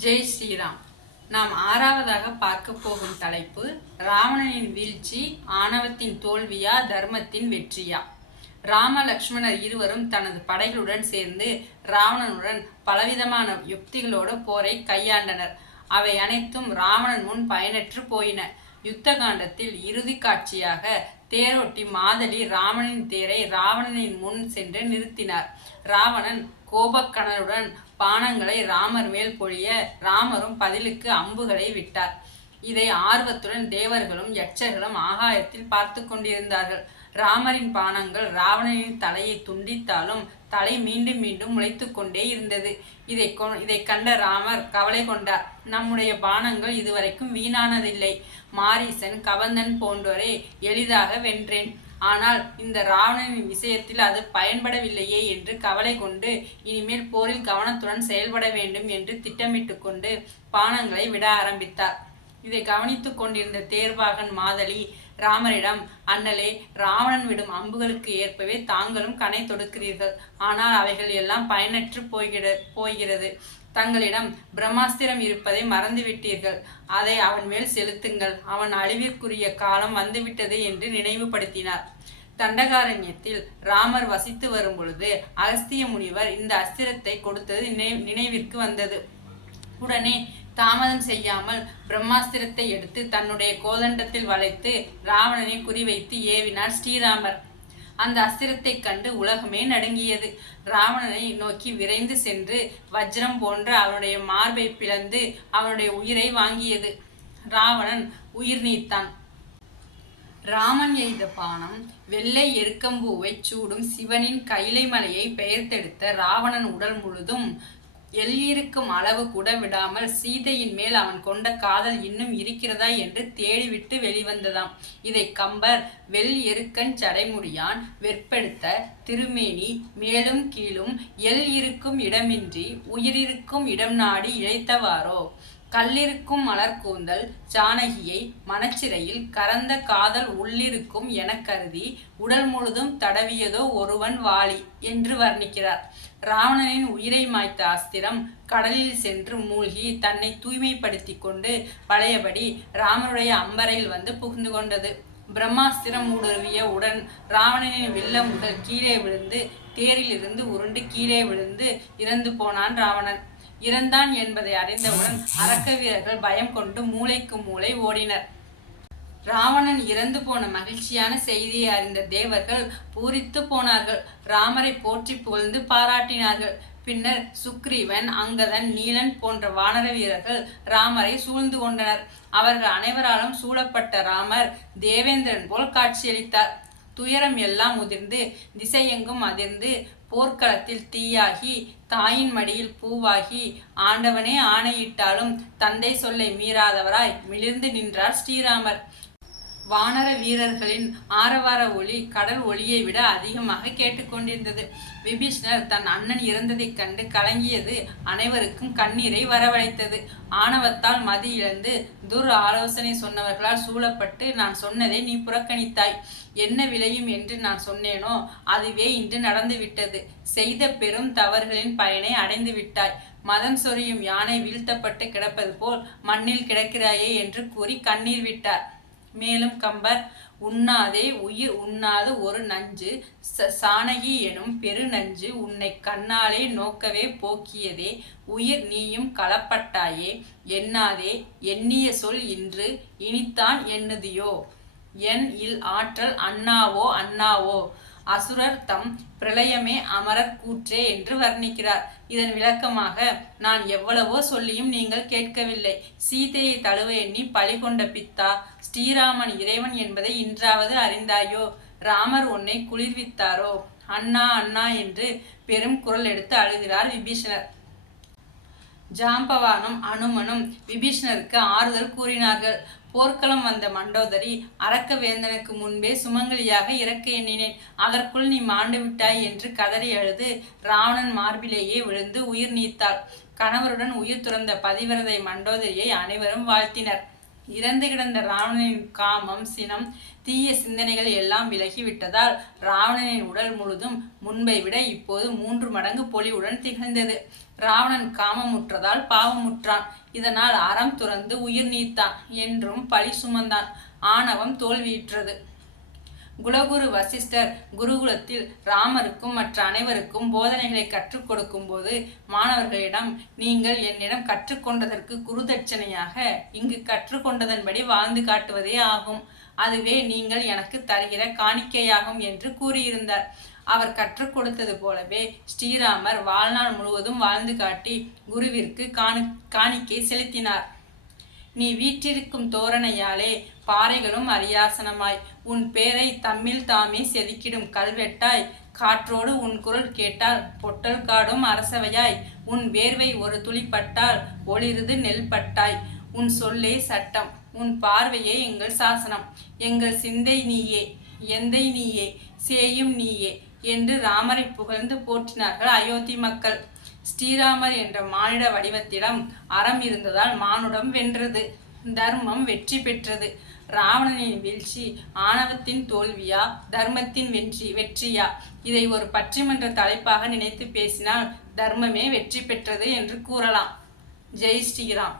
ஜெய் ஸ்ரீராம். நாம் ஆறாவதாக பார்க்க போகும் தலைப்பு ராவணனின் வீழ்ச்சி ஆணவத்தின் தோல்வியா தர்மத்தின் வெற்றியா. ராம லக்ஷ்மணர் இருவரும் தனது படைகளுடன் சேர்ந்து ராவணனுடன் பலவிதமான யுக்திகளோடு போரை கையாண்டனர். அவை அனைத்தும் ராவணன் முன் பயனற்று போயின. யுத்த காண்டத்தில் இறுதி காட்சியாக தேரோட்டி மாதலி ராவணனின் தேரை ராவணனின் முன் சென்று நிறுத்தினார். ராவணன் கோபக்கணலுடன் பானங்களை ராமர் மேல் பொழிய ராமரும் பதிலுக்கு அம்புகளை விட்டார். இதை ஆர்வத்துடன் தேவர்களும் யட்சர்களும் ஆகாயத்தில் பார்த்து கொண்டிருந்தார்கள். ராமரின் பானங்கள் ராவணனின் தலையை துண்டித்தாலும் தலை மீண்டும் மீண்டும் முளைத்து கொண்டே இருந்தது. இதை கண்ட ராமர் கவலை கொண்டார். நம்முடைய பானங்கள் இதுவரைக்கும் வீணானதில்லை. மாரீசன், கவந்தன் போன்றோரை எளிதாக வென்றேன். ஆனால் இந்த ராவணனின் விஷயத்தில் அது பயன்படவில்லையே என்று கவலை கொண்டு இனிமேல் போரில் கவனத்துடன் செயல்பட வேண்டும் என்று திட்டமிட்டு கொண்டு பானங்களை விட ஆரம்பித்தார். இதை கவனித்துக் கொண்டிருந்த தேர்வாகன் மாதலி ராமரிடம், அண்ணலே, ராவணன் விடும் அம்புகளுக்கு ஏற்பவே தாங்களும் கணை தொடுக்கிறீர்கள். ஆனால் அவைகள் எல்லாம் பயனற்று போகிறது. தங்களிடம் பிரம்மாஸ்திரம் இருப்பதை மறந்துவிட்டீர்கள். அதை அவன் மேல் செலுத்துங்கள். அவன் அழிவிற்குரிய காலம் வந்துவிட்டது என்று நினைவுபடுத்தினார். தண்டகாரண்யத்தில் ராமர் வசித்து வரும் பொழுது அகஸ்திய முனிவர் இந்த அஸ்திரத்தை கொடுத்தது நினைவிற்கு வந்தது. உடனே தாமதம் செய்யாமல் பிரம்மாஸ்திரத்தை எடுத்து தன்னுடைய கோதண்டத்தில் வளைத்து ராவணனை குறிவைத்து ஏவினார் ஸ்ரீராமர். அந்த அஸ்திரத்தை கண்டு உலகமே நடுங்கியது. ராவணனை நோக்கி விரைந்து சென்று வஜ்ரம் போன்ற அவனுடைய மார்பை பிளந்து அவனுடைய உயிரை வாங்கியது. ராவணன் உயிர் நீத்தான். ராமன் எய்த பானம் வெள்ளை எருக்கம்பூவை சூடும் சிவனின் கைலை மலையை பெயர்த்தெடுத்த ராவணன் உடல் முழுதும் எல்லிருக்கும் அளவு கூட விடாமல் சீதையின் மேல் அவன் கொண்ட காதல் இன்னும் இருக்கிறதா என்று தேடிவிட்டு வெளிவந்ததாம். இதை கம்பர் வெள் எருக்கன் சடைமுடியான் வெற்பெடுத்த திருமேனி மேலும் கீழும் எல் இருக்கும் இடமின்றி உயிரிருக்கும் இடம் நாடி இழைத்தவாறோ கல்லிருக்கும் மலர்கூந்தல் ஜானகியை மனச்சிறையில் கறந்த காதல் உள்ளிருக்கும் என கருதி உடல் முழுதும் தடவியதோ ஒருவன் வாலி என்று வர்ணிக்கிறார். ராவணனின் உயிரை மாய்த்த அஸ்திரம் கடலில் சென்று மூழ்கி தன்னை தூய்மைப்படுத்தி கொண்டு பழையபடி ராமனுடைய அம்பரையில் வந்து புகுந்து கொண்டது. பிரம்மாஸ்திரம் ஊடுருவிய உடன் ராவணனின் வில்லம்புகள் கீழே விழுந்து தேரிலிருந்து உருண்டு கீழே விழுந்து இறந்து போனான் ராவணன். இறந்தான் என்பதை அறிந்தவுடன் அரக்க வீரர்கள் பயம் கொண்டு மூளைக்கு மூளை ஓடினர். ராவணன் இறந்து போன மகிழ்ச்சியான செய்தியை அறிந்த தேவர்கள் பூரித்து போனார்கள். ராமரை போற்றி புகழ்ந்து பாராட்டினார்கள். பின்னர் சுக்ரீவன், அங்கதன், நீலன் போன்ற வானர வீரர்கள் ராமரை சூழ்ந்து கொண்டனர். அவர்கள் அனைவராலும் சூழப்பட்ட ராமர் தேவேந்திரன் போல் காட்சியளித்தார். துயரம் எல்லாம் உதிர்ந்து திசையெங்கும் அதிர்ந்து போர்க்களத்தில் தீயாகி தாயின் மடியில் பூவாகி ஆண்டவனே ஆணையிட்டாலும் தந்தை சொல்லை மீறாதவராய் மிளிர்ந்து நின்றார் ஸ்ரீராமர். வானர வீரர்களின் ஆரவார ஒளி கடல் ஒளியை விட அதிகமாக கேட்டுக்கொண்டிருந்தது. விபீஷ்ணர் தன் அண்ணன் இறந்ததைக் கண்டு கலங்கியது அனைவருக்கும் கண்ணீரை வரவழைத்தது. ஆணவத்தால் மதி இழந்து ஆலோசனை சொன்னவர்களால் சூழப்பட்டு நான் சொன்னதை நீ புறக்கணித்தாய். என்ன விளையும் என்று நான் சொன்னேனோ அதுவே இன்று நடந்துவிட்டது. செய்த பெரும் தவறுகளின் பயனை அடைந்து விட்டாய். மதம் சொரியும் யானை வீழ்த்தப்பட்டு கிடப்பது போல் மண்ணில் கிடக்கிறாயே என்று கூறி கண்ணீர் விட்டார். மேலும் கம்பர், உண்ணாதே உயிர் உண்ணாத ஒரு நஞ்சு சானகி எனும் பெரு நஞ்சு உன்னை கண்ணாலே நோக்கவே போக்கியதே உயிர் நீயும் களப்பட்டாயே எண்ணாதே எண்ணிய சொல் இன்று இனித்தான் எண்ணுதியோ என் இல் ஆற்றல் அண்ணாவோ அண்ணாவோ அசுரர் தம் பிரளயமே அமரர் கூற்றே என்று வர்ணிக்கிறார். இதன் விளக்கமாக, நான் எவ்வளவோ சொல்லியும் நீங்கள் கேட்கவில்லை. சீதையை தழுவ எண்ணி பழி கொண்ட பித்தா, ஸ்ரீராமன் இறைவன் என்பதை இன்றாவது அறிந்தாயோ? ராமர் உன்னை குளிர்வித்தாரோ? அண்ணா அண்ணா என்று பெரும் குரல் எடுத்து அழுகிறார் விபீஷணர். ஜாம்பவானும் அனுமனும் விபீஷணருக்கு ஆறுதல் கூறினார்கள். போர்க்களம் வந்த மண்டோதரி, அரக்க வேந்தனுக்கு முன்பே சுமங்கலியாக இறக்க எண்ணினேன், அதற்குள் நீ மாண்டு விட்டாய் என்று கதறி அழுது ராவணன் மார்பிலேயே விழுந்து உயிர் நீத்தாள். கணவருடன் உயிர் துறந்த பதிவிரதை மண்டோதரியை அனைவரும் வாழ்த்தினர். இறந்து கிடந்த ராவணனின் காமம், சினம், தீய சிந்தனைகள் எல்லாம் விலகிவிட்டதால் ராவணனின் உடல் முழுதும் முன்பை விட இப்போது 3 மடங்கு பொலிவுடன் திகழ்ந்தது. ராவணன் காமமுற்றதால் பாவமுற்றான். இதனால் அறம் துறந்து உயிர் நீத்தான் என்றும் பழி சுமந்தான். ஆணவம் தோல்வியுற்றது. குலகுரு வசிஷ்டர் குருகுலத்தில் ராமருக்கும் மற்ற அனைவருக்கும் போதனைகளை கற்றுக் கொடுக்கும் போது மாணவர்களிடம், நீங்கள் என்னிடம் கற்றுக்கொண்டதற்கு குருதட்சணையாக இங்கு கற்றுக்கொண்டதன்படி வாழ்ந்து காட்டுவதே ஆகும். அதுவே நீங்கள் எனக்கு தருகிற காணிக்கையாகும் என்று கூறியிருந்தார். அவர் கற்றுக் கொடுத்தது போலவே ஸ்ரீராமர் வாழ்நாள் முழுவதும் வாழ்ந்து காட்டி குருவிற்கு காணிக்கை செலுத்தினார். நீ வீற்றிருக்கும் தோரணையாலே பாறைகளும் அரியாசனமாய், உன் பேரை தம்மில் தாமே செதுக்கிடும் கல்வெட்டாய், காற்றோடு உன் குரல் கேட்டால் பொட்டல் காடும் அரசவையாய், உன் வேர்வை ஒரு துளிப்பட்டால் ஒளிருது நெல் பட்டாய், உன் சொல்லே சட்டம், உன் பார்வையே எங்கள் சாசனம், எங்கள் சிந்தை நீயே, எந்தை நீயே, சேயும் நீயே என்று ராமரை புகழ்ந்து போற்றினார்கள் அயோத்தி மக்கள். ஸ்ரீராமர் என்ற மானிட வடிவத்திடம் அறம் இருந்ததால் மானுடம் வென்றது, தர்மம் வெற்றி பெற்றது. ராவணனின் வீழ்ச்சி ஆணவத்தின் தோல்வியா, தர்மத்தின் வெற்றியா? இதை ஒரு பட்டிமன்ற தலைப்பாக நினைத்து பேசினால் தர்மமே வெற்றி பெற்றது என்று கூறலாம். ஜெய் ஸ்ரீராம்.